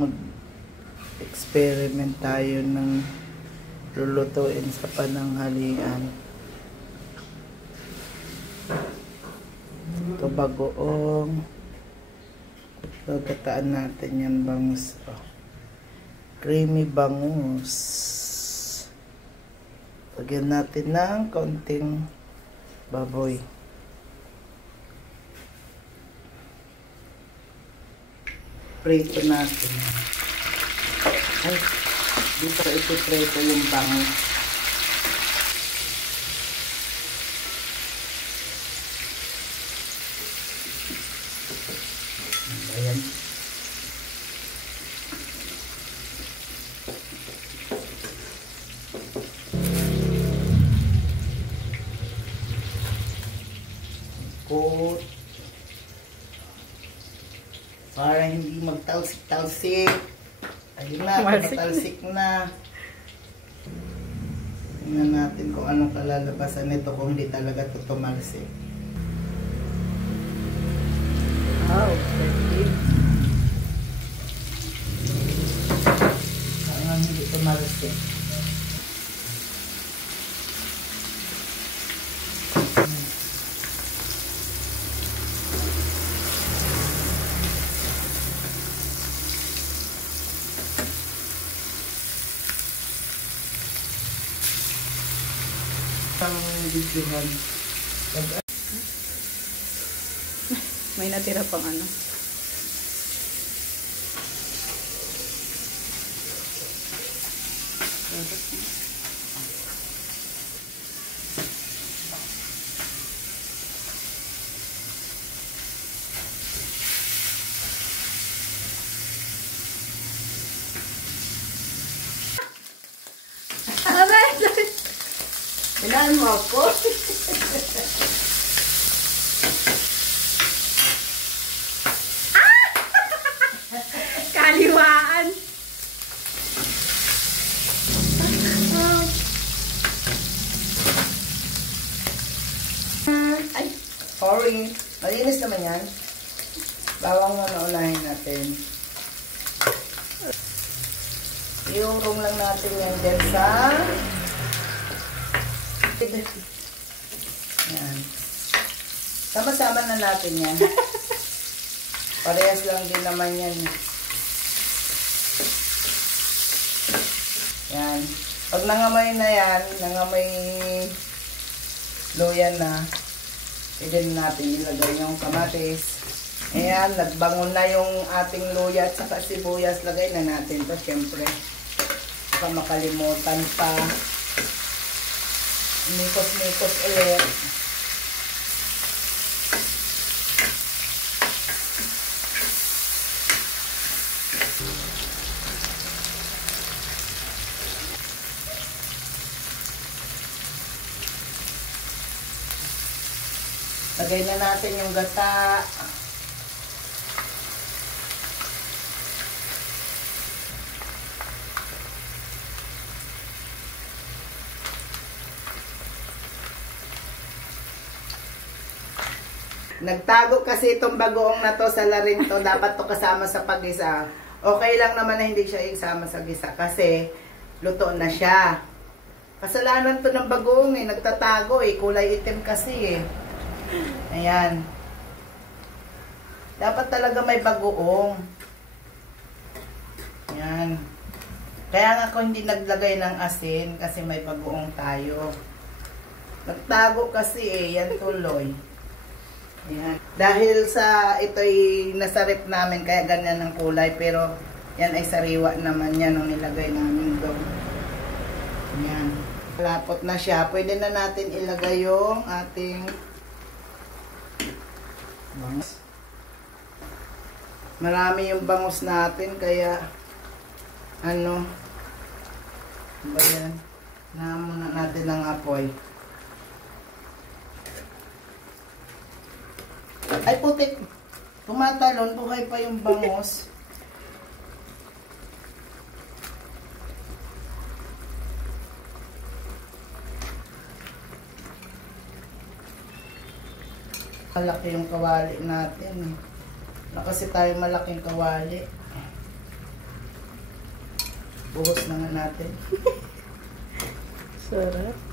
mag-experiment tayo ng lulutuin sa pananghalian. Ito bagoong. Gagataan natin yan bangus. Oh. Creamy bangus. Lagyan natin ng kaunting baboy. Prito natin. Ay, dito ipiprito yung bangus. Ayan. Coat. Para hindi magtalsik-talsik. Ayun na, matalsik na. Tingnan natin kung anong kalalabasan nito kung hindi talaga ito tumalsik. Wow, perfect. Parang hindi tumalsik. Ang videohan. May natira pang ano. Bilaan mo ako. Kaliwaan. Ay, sorry. Malinis naman yan. Bawang muna unahin natin. Iurong lang natin yan dyan sa yan. Sama-sama na natin yan. Parehas lang din naman yan. Yan. Pag nangamay na yan, nangamay luya na, pwede natin ilagay yung kamatis. Ayan, nagbangon na yung ating luya at saka sibuyas. Lagay na natin to syempre. Baka makalimutan pa. Mikos-mikos ulit. Lagay na natin yung gata. Nagtago kasi itong bagoong na to sa larinto. Dapat to kasama sa pag-isa. Okay lang naman na hindi siya isama sa gisa kasi luto na siya. Kasalanan to ng bagoong eh. Nagtatago eh. Kulay itim kasi eh. Ayan. Dapat talaga may bagoong. Ayan. Kaya nga ako hindi naglagay ng asin kasi may bagoong tayo. Nagtago kasi eh. Yan tuloy. Ayan. Dahil sa ito'y nasa rep namin kaya ganyan ang kulay pero yan ay sariwa naman yan ang nilagay namin doon. Ayan. Lapot na siya. Pwede na natin ilagay yung ating bangus. Marami yung bangus natin kaya ano ba yan? Nahamon na natin ng apoy. Ay putik, tumatalon, buhay pa yung bangus. Malaki yung kawali natin. Wala kasi tayo malaking kawali. Buhos na nga natin. Sarap.